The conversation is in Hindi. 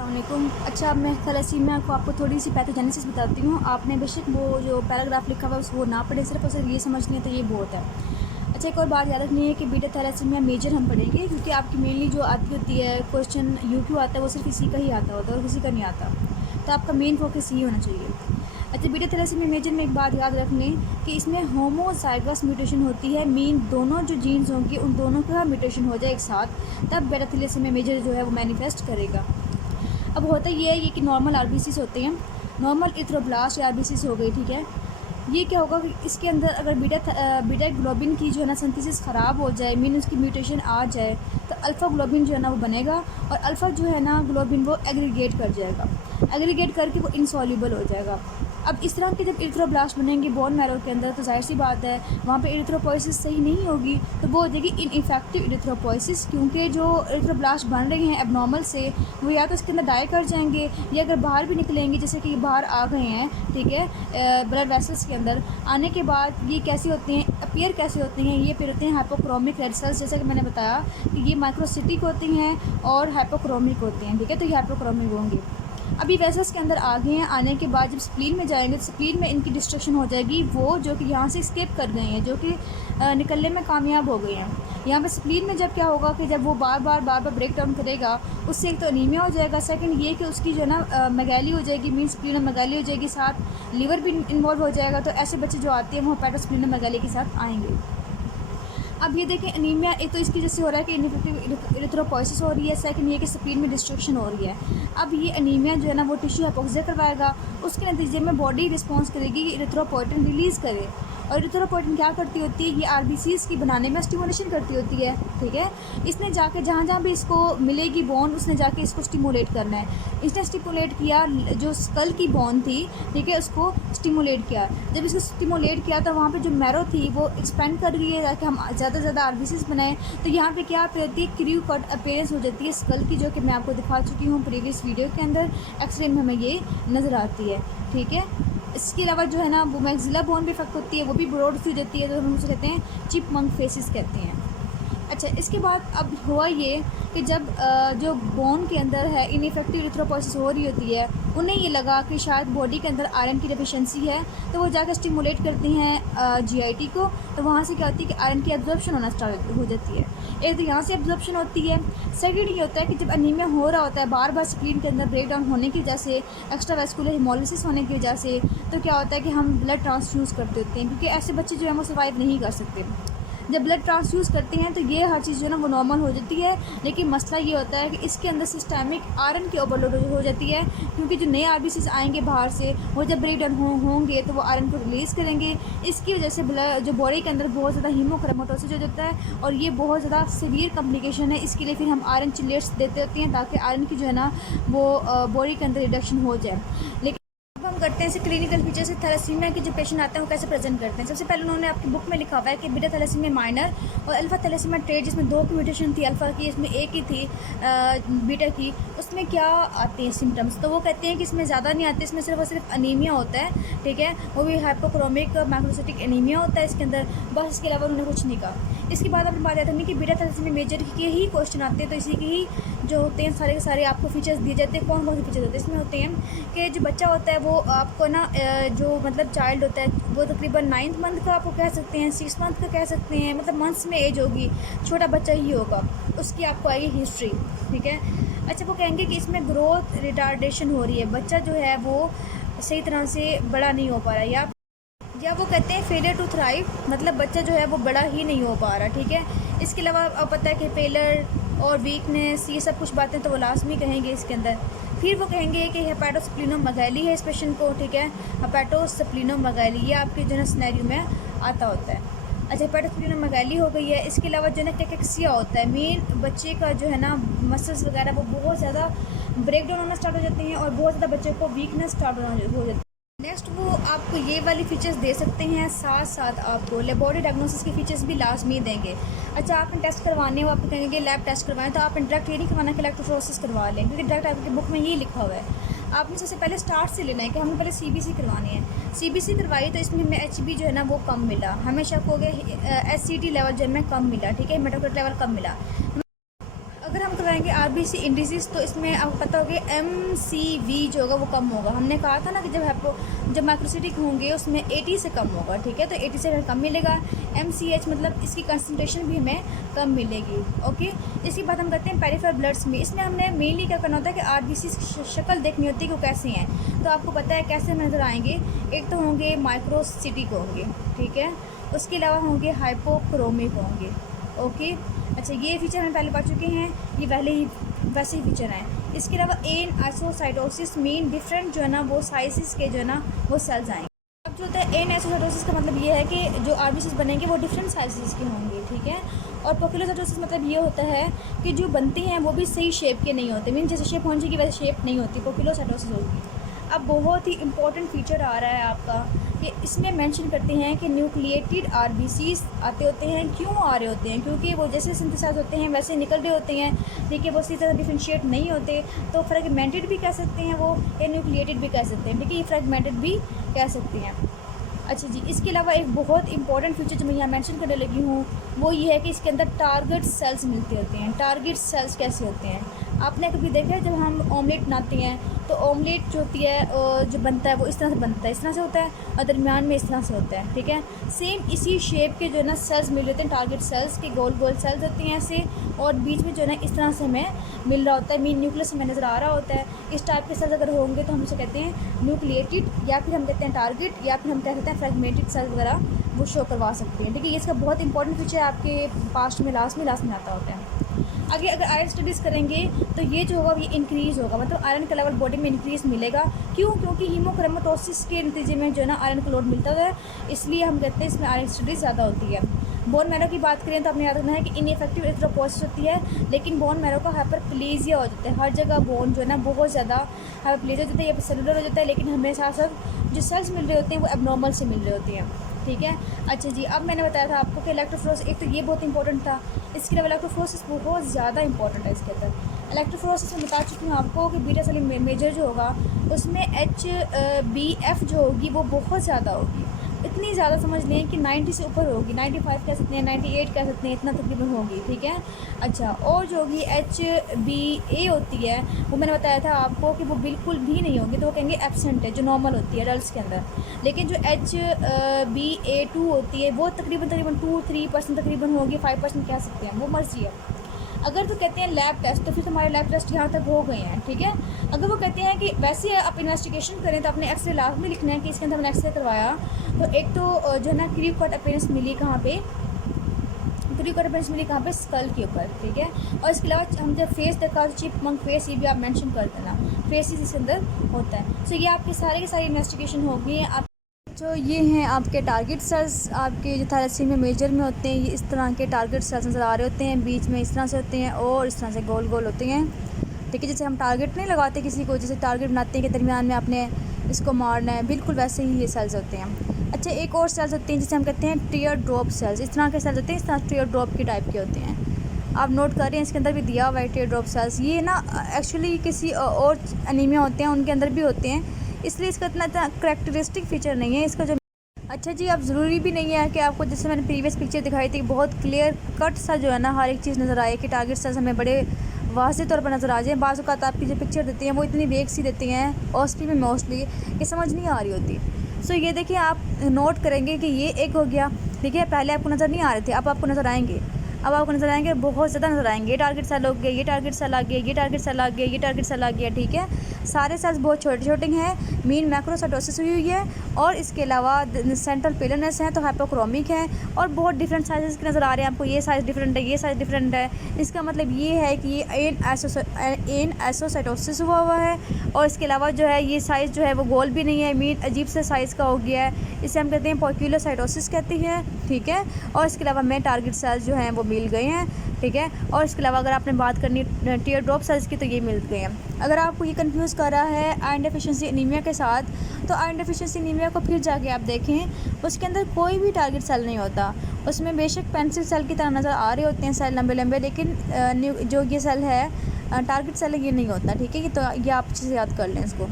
अस्सलामुअलैकुम। अच्छा, मैं थैलेसीमिया को आपको थोड़ी सी पैथोजेनेसिस बताती हूँ। आपने बेशक वो जो पैराग्राफ लिखा हुआ है वो ना पढ़े, सिर्फ और सिर्फ ये समझनी है तो ये बहुत है। अच्छा, एक और बात याद रखनी है कि बीटा थैलेसीमिया मेजर हम पढ़ेंगे, क्योंकि आपकी मेनली जो आती होती है क्वेश्चन यूक्यू आता है वो सिर्फ इसी का ही आता होता है और किसी का नहीं आता, तो आपका मेन फोकस यही होना चाहिए। अच्छा, बीटा थैलेसीमिया मेजर में एक बात याद रख लें कि इसमें होमोजाइगस म्यूटेशन होती है। मीन दोनों जो जीन्स होंगे उन दोनों का म्यूटेशन हो जाए एक साथ, तब बीटा थैलेसीमिया मेजर जो है वो मैनिफेस्ट करेगा। अब होता ये है ये कि नॉर्मल आरबीसीज होते हैं, नॉर्मल इथ्रोब्लास्ट आरबीसीज हो गई, ठीक है। ये क्या होगा कि इसके अंदर अगर बीटा ग्लोबिन की जो है ना सिंथेसिस ख़राब हो जाए, मीन उसकी म्यूटेशन आ जाए, तो अल्फ़ा ग्लोबिन जो है ना वो बनेगा और अल्फ़ा जो है ना ग्लोबिन वो एग्रीगेट कर जाएगा, एग्रीगेट करके वो इनसॉल्युबल हो जाएगा। अब इस तरह के जब इरिथ्रोब्लास्ट बनेंगे बोन मैरो के अंदर, तो जाहिर सी बात है वहाँ पे इरिथ्रोपोइसिस सही नहीं होगी, तो वो हो जाएगी इनइफेक्टिव इरिथ्रोपोइसिस, क्योंकि जो इरिथ्रोब्लास्ट बन रहे हैं एबनॉर्मल से, वो या तो इसके अंदर डाई कर जाएंगे या अगर बाहर भी निकलेंगे, जैसे कि बाहर आ गए हैं, ठीक है, ब्लड वेसल्स के अंदर आने के बाद ये कैसे होते हैं, अपीयर कैसे होते हैं, ये फिर होते हैं हाइपोक्रोमिक रेड सेल्स, जैसा कि मैंने बताया कि ये माइक्रोसिटिक होती हैं और हाइपोक्रोमिक होते हैं, ठीक है, तो ये हाइपोक्रोमिक होंगे। अभी वेसल्स के अंदर आ गए हैं, आने के बाद जब स्प्लीन में जाएंगे तो स्प्लीन में इनकी डिस्ट्रक्शन हो जाएगी, वो जो कि यहाँ से स्केप कर गए हैं, जो कि निकलने में कामयाब हो गए हैं। यहाँ पे स्प्लीन में जब क्या होगा कि जब वो बार बार ब्रेक डाउन करेगा, उससे एक तो अनीमिया हो जाएगा, सेकंड ये कि उसकी जो है ना मैगैली हो जाएगी, मीन स्प्लीनोमेगैली हो जाएगी, साथ लीवर भी इन्वॉल्व हो जाएगा। तो ऐसे बच्चे जो आते हैं वो हेपेटोस्प्लीनोमेगैली के साथ आएंगे। अब ये देखें अनीमिया एक तो इसकी जैसे हो रहा है कि इनइफेक्टिव इरिथ्रोपोइसिस हो रही है, सेकंड ये कि स्प्लीन में डिस्ट्रक्शन हो रही है। अब ये अनीमिया जो है ना वो टिश्यू हाइपोक्सिया करवाएगा, उसके नतीजे में बॉडी रिस्पॉन्स करेगी कि इरिथ्रोपोइटिन रिलीज़ करे, और इरिथ्रोपोइटिन क्या करती होती है, ये आरबीसीज की बनाने में स्टिमुलेशन करती होती है, ठीक है। इसने जाके जहाँ जहाँ भी इसको मिलेगी बोन, उसने जाके इसको स्टिमुलेट करना है। इसने स्टिमुलेट किया, जो स्कल की बोन थी, ठीक है, उसको स्टिमुलेट किया। जब इसको स्टिमुलेट किया तो वहाँ पे जो मैरो थी वो एक्सपेंड कर रही है ताकि हम ज़्यादा से ज़्यादा आरबीसीज बनाएं। तो यहाँ पे क्या होती है, क्रू कट अपीयरेंस हो जाती है स्कल की, जो कि मैं आपको दिखा चुकी हूँ प्रीवियस वीडियो के अंदर। एक्सरे में हमें ये नज़र आती है, ठीक है। इसके अलावा जो है ना वो मैक्सिला बोन भी इफेक्ट होती है, वो भी ब्रॉड सी हो जाती है, तो हम उसे कहते हैं चिपमंक फेसिस कहते हैं। अच्छा, इसके बाद अब हुआ ये कि जब जो बोन के अंदर है इनइफेक्टिव इरिथ्रोपोइसिस हो रही होती है, उन्हें ये लगा कि शायद बॉडी के अंदर आयरन की डेफिशिएंसी है, तो वो जाकर स्टिमुलेट करती हैं जीआईटी को, तो वहाँ से क्या होती है कि आयरन की एब्जॉर्प्शन होना स्टार्ट हो जाती है। एक तो यहाँ से एब्जॉर्प्शन होती है, सेकेंड ये होता है कि जब अनीमिया हो रहा होता है बार बार स्प्लीन के अंदर ब्रेक डाउन होने की वजह से, एक्स्ट्रा वेस्कुलर हिमोलिसिस होने की वजह से, तो क्या होता है कि हम ब्लड ट्रांसफ्यूज़ करते होते हैं, क्योंकि ऐसे बच्चे जो है वो सर्वाइव नहीं कर सकते। जब ब्लड ट्रांसफ्यूज़ करते हैं तो ये हर चीज़ जो है ना वो नॉर्मल हो जाती है, लेकिन मसला ये होता है कि इसके अंदर सिस्टमिक आयरन की ओवरलोड हो जाती है, क्योंकि जो नए आरबीसीज आएंगे बाहर से, वो जब ब्रेक डाउन होंगे तो वो आयरन को रिलीज़ करेंगे। इसकी वजह से ब्लड जो बॉडी के अंदर बहुत ज़्यादा हीमोक्रोमेटोसिस हो जाता है, और ये बहुत ज़्यादा सीवियर कॉम्प्लिकेशन है। इसके लिए फिर हम आयरन चिलेट्स देते होते हैं ताकि आयरन की जो है ना वो बॉडी के अंदर रिडक्शन हो जाए। लेकिन हम करते हैं इसे क्लिनिकल फीचर से थैलेसीमिया के जो पेशेंट आते हैं वो कैसे प्रेजेंट करते हैं। सबसे पहले उन्होंने आपकी बुक में लिखा हुआ है कि बीटा थैलेसीमिया माइनर और अल्फा थैलेसीमिया ट्रेट, जिसमें 2 की म्यूटेशन थी, अल्फा की इसमें 1 ही थी बीटा की, उसमें क्या आते हैं सिम्टम्स। तो वो कहते हैं कि इसमें ज़्यादा नहीं आते, इसमें सिर्फ और सिर्फ अनीमिया होता है, ठीक है, वो भी हाइपोक्रोमिक मैक्रोसिटिक एनीमिया होता है इसके अंदर, बस इसके अलावा उन्होंने कुछ नहीं कहा। इसके बाद अपनी बात आती है कि बीटा थैलेसीमिया मेजर के ही क्वेश्चन आते हैं, तो इसी के ही जो होते हैं सारे के सारे आपको फीचर्स दिए जाते हैं। कौन कौन से फीचर्स होते हैं इसमें होते हैं कि जो बच्चा होता है वो आपको ना जो मतलब चाइल्ड होता है वो तकरीबन 9th मंथ का आपको कह सकते हैं, 6 मंथ का कह सकते हैं, मतलब मंथ्स में एज होगी, छोटा बच्चा ही होगा, उसकी आपको आएगी हिस्ट्री, ठीक है। अच्छा, वो कहेंगे कि इसमें ग्रोथ रिटार्डेशन हो रही है, बच्चा जो है वो सही तरह से बड़ा नहीं हो पा रहा, या वो कहते हैं फेलियर टू थ्राइव, मतलब बच्चा जो है वो बड़ा ही नहीं हो पा रहा, ठीक है। इसके अलावा अब पता है कि फेलियर और वीकनेस, ये सब कुछ बातें तो वो लाजमी कहेंगे इसके अंदर। फिर वो कहेंगे कि हेपेटोस्प्लीनोमेगैली है इस पेशेंट को, ठीक है, हेपेटोस्प्लीनोमेगैली ये आपके जो है सिनेरियो में आता होता है। अच्छा, हेपेटोस्प्लीनोमेगैली हो गई है। इसके अलावा जो है ना कैकेक्सिया होता है, मेन बच्चे का जो है ना मसल्स वगैरह वो बहुत ज़्यादा ब्रेक डाउन होना स्टार्ट हो जाते हैं और बहुत ज़्यादा बच्चे को वीकनेस स्टार्ट हो जाती है। नेक्स्ट वो आपको ये वाली फ़ीचर्स दे सकते हैं, साथ साथ आपको लेबोरेटरी डायग्नोसिस के फीचर्स भी लाजमी देंगे। अच्छा, आपने टेस्ट करवाने हो, आपको कहेंगे लैब टेस्ट करवाएं, तो आप डायरेक्ट ये नहीं करवाना कि इलेक्ट्रोफोरेसिस करवा लें, क्योंकि डायरेक्ट आपकी बुक में यही लिखा हुआ है। आपने सबसे पहले स्टार्ट से लेना है कि हमें पहले सीबीसी करवानी है। सीबीसी करवाई तो इसमें हमें एचबी जो है ना वो कम मिला, हमेशा को एचसीटी लेवल जो है हमें कम मिला, ठीक है, हेमाटोक्रिट लेवल कम मिला। अगर हम करवाएंगे आरबीसी इंडिसेस, तो इसमें आपको पता होगा एमसीवी जो होगा वो कम होगा। हमने कहा था ना कि जब माइक्रोसिटिक होंगे उसमें 80 से कम होगा, ठीक है, तो 80 से हमें कम मिलेगा। एमसीएच मतलब इसकी कंसनट्रेशन भी हमें कम मिलेगी। ओके, इसकी बात हम करते हैं पेरिफेरल ब्लड्स में। इसमें हमने मेनली क्या करना होता है कि आरबीसी शक्ल देखनी होती है कि वो कैसे हैं। तो आपको पता है कैसे नज़र आएंगे, एक तो होंगे माइक्रोसिटिक होंगे, ठीक है, उसके अलावा होंगे हाइपोक्रोमिक होंगे। ओके, अच्छा, ये फीचर हम पहले पढ़ चुके हैं, ये पहले ही वैसे ही फीचर हैं। इसके अलावा एन आइसोसाइटोसिस मीन डिफरेंट जो है ना वो साइज़ के जो है ना वो सेल्स आएंगे। अब जो होता है एन आइसोसाइटोसिस का मतलब ये है कि जो आरबीसीज बनेंगे वो डिफरेंट साइजेस के होंगे, ठीक है। और पोक्यूलोसाइटोसिस मतलब ये होता है कि जो बनती हैं वो भी सही शेप के नहीं होते, मीन जैसे शेप होनी चाहिए वैसे शेप नहीं होती, पोक्यूलोसाइटोसिस होगी। अब बहुत ही इंपॉर्टेंट फीचर आ रहा है आपका कि इसमें मेंशन करते हैं कि न्यूक्लिएटेड आरबीसीज आते होते हैं। क्यों आ रहे होते हैं? क्योंकि वो जैसे सिंथेसाइज होते हैं वैसे निकल रहे होते हैं, ठीक है, वो इसी तरह डिफरेंशिएट नहीं होते, तो फ्रेगमेंटेड भी कह सकते हैं वो, या न्यूक्लिएटेड भी कह सकते हैं, ठीक है, ये फ्रेगमेंटेड भी कह सकते हैं। अच्छा जी, इसके अलावा एक बहुत इंपॉर्टेंट फीचर जो मैं यहाँ मेंशन करने लगी हूँ वो ये है कि इसके अंदर टारगेट सेल्स मिलते होते हैं। टारगेट सेल्स कैसे होते हैं? आपने कभी देखा है जब हम ऑमलेट बनाते हैं तो ऑमलेट जो होती है जो बनता है वो इस तरह से बनता है, इस तरह से होता है, और दरमियान में इस तरह से होता है, ठीक है। सेम इसी शेप के जो है ना सेल्स मिल रहे हैं, टारगेट सेल्स के गोल गोल सेल्स होती हैं ऐसे, और बीच में जो है ना इस तरह से हमें मिल रहा होता है, मीन न्यूक्लियस हमें नज़र आ रहा होता है। इस टाइप के सेल्स अगर होंगे तो हम उसे कहते हैं न्यूक्लिएटेड, या फिर हम कहते हैं टारगेट, या फिर हम कह सकते हैं फ्रेगमेंटेड सेल्स वगैरह वो शो करवा सकते हैं, ठीक है। ये इसका बहुत इंपॉर्टेंट फीचर आपके पास्ट में लास्ट में आता होता है। आगे अगर आयरन स्टडीज़ करेंगे तो ये जो होगा ये इंक्रीज़ होगा, मतलब आयरन का लेवल बॉडी में इंक्रीज़ मिलेगा। क्यों? क्योंकि हीमोक्रोमेटोसिस के नतीजे में जो है ना आयरन का लोड मिलता है, इसलिए हम कहते हैं इसमें आयरन स्टडीज़ ज़्यादा होती है। बोन मैरो की बात करें तो आपने याद रखना है कि इनइफेक्टिव एरिथ्रोपोइसिस होती है, लेकिन बोन मैरो का हाइपरप्लेजिया हो जाता है। हर जगह बोन जो है ना बहुत ज़्यादा हाइपरप्लेजिया हो जाता है या सेलुलर हो जाता है, लेकिन हमें साथ साथ जो सेल्स मिल रहे होते हैं वो एबनॉर्मल से मिल रहे होती हैं, ठीक है। अच्छा जी, अब मैंने बताया था आपको कि इलेक्ट्रोफोरेसिस, एक तो ये बहुत इंपॉर्टेंट था, इसके अलावा इलेक्ट्रोफोरेसिस बहुत ज़्यादा इंपॉर्टेंट है इसके अंदर। इलेक्ट्रोफोरेसिस में बता चुकी हूँ आपको कि बीटा सेल मेजर जो होगा उसमें HbF जो होगी वो बहुत ज़्यादा होगी, इतनी ज़्यादा समझ लें कि 90 से ऊपर होगी, 95 कह सकते हैं, 98 कह सकते हैं, इतना तकरीबन होगी, ठीक है। अच्छा, और जो होगी HbA होती है वो मैंने बताया था आपको कि वो बिल्कुल भी नहीं होगी, तो वो कहेंगे एब्सेंट है, जो नॉर्मल होती है एडल्ट्स के अंदर। लेकिन जो HbA2 होती है वो तकरीबन 2-3% तकरीबन होगी, 5% कह सकते हैं, वो मर्जी है। अगर तो कहते हैं लैब टेस्ट तो फिर हमारे लैब टेस्ट यहाँ तक हो गए हैं, ठीक है। अगर वो कहते हैं कि वैसे आप इन्वेस्टिगेशन करें तो अपने एक्सरे लास्ट में लिखना है कि इसके अंदर हमने एक्सरे करवाया, तो एक तो जो है ना क्रीव कट अपीयरेंस मिली कहाँ पे, क्रीव कट अपीयरेंस मिली कहाँ पे, स्कल के ऊपर, ठीक है। और इसके अलावा हम जब फेस देखा तो चिपमंक फेस, ये भी आप मेंशन कर देना, फेसिस इसके अंदर होता है। सो ये आपके सारे के सारी इन्वेस्टिगेशन हो गई हैं। जो ये हैं आपके टारगेट सेल्स, आपके जो थैलेसीमिया मेजर में होते हैं, ये इस तरह के टारगेट सेल्स नज़र आ रहे होते हैं, बीच में इस तरह से होते हैं और इस तरह से गोल गोल होते हैं, ठीक है। जैसे हम टारगेट नहीं लगाते किसी को, जैसे टारगेट बनाते हैं कि दरमियान में आपने इसको मारना है, बिल्कुल वैसे ही ये सेल्स होते हैं। अच्छा, एक और सेल्स होते हैं जिसे हम कहते हैं टीयर ड्रॉप सेल्स, इस तरह के सेल्स होते हैं, इस तरह टीयर ड्रॉप की टाइप के होते हैं। आप नोट कर रहे हैं इसके अंदर भी दिया हुआ है टीयर ड्रॉप सेल्स, ये ना एक्चुअली किसी और एनीमिया होते हैं उनके अंदर भी होते हैं, इसलिए इसका इतना करैक्टरिस्टिक फीचर नहीं है इसका जो। अच्छा जी, अब ज़रूरी भी नहीं है कि आपको, जैसे मैंने प्रीवियस पिक्चर दिखाई थी, बहुत क्लियर कट सा जो है ना हर एक चीज़ नज़र आए कि टारगेट सेल्स हमें बड़े वाज़ेह तौर पर नज़र आ जाए। बाज़ औक़ात आपकी जो पिक्चर देती हैं वो इतनी वेग सी देती हैं ओएसपी में मोस्टली कि समझ नहीं आ रही होती। सो ये देखिए, आप नोट करेंगे कि ये एक हो गया, ठीक है, पहले आपको नज़र नहीं आ रहे थे, अब आपको नज़र आएंगे, अब आपको नज़र आएंगे, बहुत ज़्यादा नज़र आएंगे। ये टारगेट सेल हो गया, ये टारगेट सेल आ गया, ये टारगेट सेल आ गया, ये टारगेट सेल आ गया, ठीक है। सारे सेल्स बहुत छोटे छोटे हैं, मीन मैक्रोसाइटोसिस हुई है, और इसके अलावा सेंट्रल पिलरनेस है तो हाइपोक्रोमिक है, और बहुत डिफरेंट साइज़ के नज़र आ रहे हैं आपको, ये साइज़ डिफरेंट है, ये साइज़ डिफरेंट है। इसका मतलब ये है कि ये एन एसोसाइटोसिस हुआ है, और इसके अलावा जो है ये साइज़ जो है वो गोल भी नहीं है, मीन अजीब से साइज़ का हो गया है, इसे हम कहते हैं पोक्यूलोसाइटोसिस कहती है, ठीक है। और इसके अलावा हमें टारगेट सेल्स जो हैं वो मिल गए हैं, ठीक है। और इसके अलावा अगर आपने बात करनी टीयर ड्रॉप सेल्स की तो ये मिल गए हैं। अगर आपको ये कंफ्यूज कर रहा है आयरन डेफिशिएंसी एनीमिया के साथ, तो आयरन डेफिशिएंसी एनीमिया को फिर जाके आप देखें, उसके अंदर कोई भी टारगेट सेल नहीं होता, उसमें बेशक पेंसिल सेल की तरह नज़र आ रहे होते हैं सेल लंबे लंबे, लेकिन जो ये सेल है टारगेट सेल ये नहीं होता, ठीक है। तो ये आप अच्छे से याद कर लें इसको।